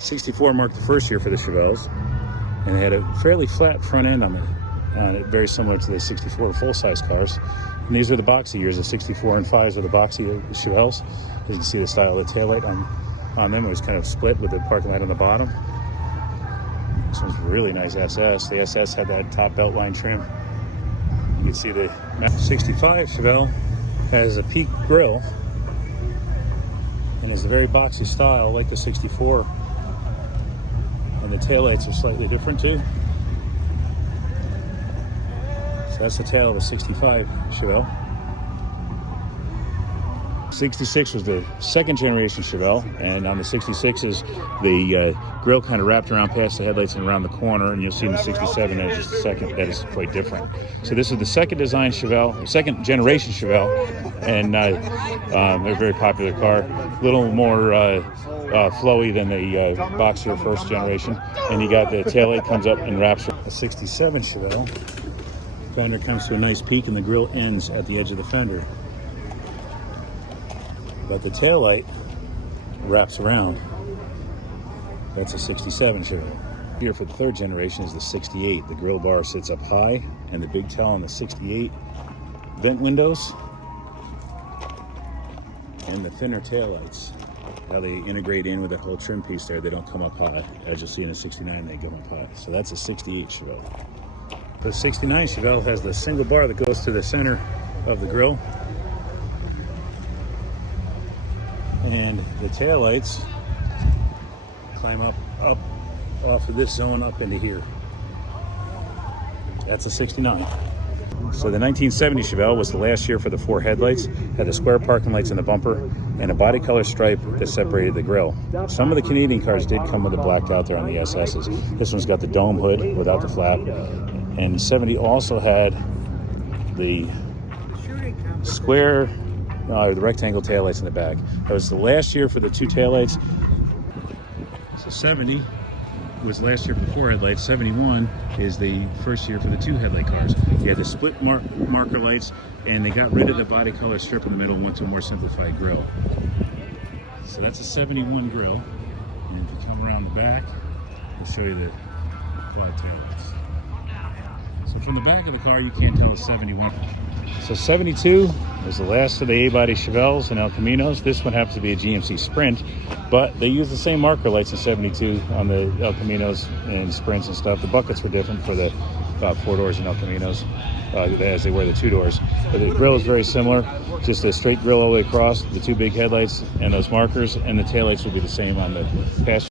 '64 marked the first year for the Chevelles, and it had a fairly flat front end on it, very similar to the '64 full-size cars. And these are the boxy years. The '64 and 5s are the boxy Chevelles. You can see the style of the taillight on them. It was kind of split with the parking light on the bottom. This one's really nice SS. The SS had that top belt line trim. You can see the '65 Chevelle has a peak grille and is a very boxy style like the '64. And the taillights are slightly different too. So that's the tail of a '65 Chevelle. '66 was the second generation Chevelle, and on the '66s, the grille kind of wrapped around past the headlights and around the corner, and you'll see in the '67 in just a second that is quite different. So this is the second design Chevelle, second generation Chevelle, and they're a very popular car. A little more flowy than the boxier first generation, and you got the taillight comes up and wraps. A '67 Chevelle fender comes to a nice peak, and the grille ends at the edge of the fender. But the taillight wraps around. That's a '67 Chevelle. Here for the third generation is the '68. The grille bar sits up high, and the big tail on the '68 vent windows and the thinner taillights. Now they integrate in with that whole trim piece there. They don't come up high. As you'll see in a '69, they come up high. So that's a '68 Chevelle. The '69 Chevelle has the single bar that goes to the center of the grille. And the taillights climb up off of this zone up into here. That's a '69. So the 1970 Chevelle was the last year for the 4 headlights, had the square parking lights in the bumper, and a body color stripe that separated the grille. Some of the Canadian cars did come with it blacked out there on the SS's. This one's got the dome hood without the flap. And 70 also had the square, the rectangle taillights in the back. That was the last year for the 2 taillights. So 70 was last year for 4 headlights. 71 is the first year for the 2 headlight cars. You had the split marker lights, and they got rid of the body color strip in the middle and went to a more simplified grille. So that's a '71 grille. And if you come around the back, I'll show you the quad taillights. So from the back of the car, you can't tell it's '71. So 72 was the last of the A-body Chevelles and El Caminos. This one happens to be a GMC Sprint, but they use the same marker lights in 72 on the El Caminos and Sprints and stuff. The buckets were different for the 4 doors in El Caminos as they were the 2 doors. But the grille is very similar, just a straight grille all the way across, the 2 big headlights and those markers, and the taillights will be the same on the passenger.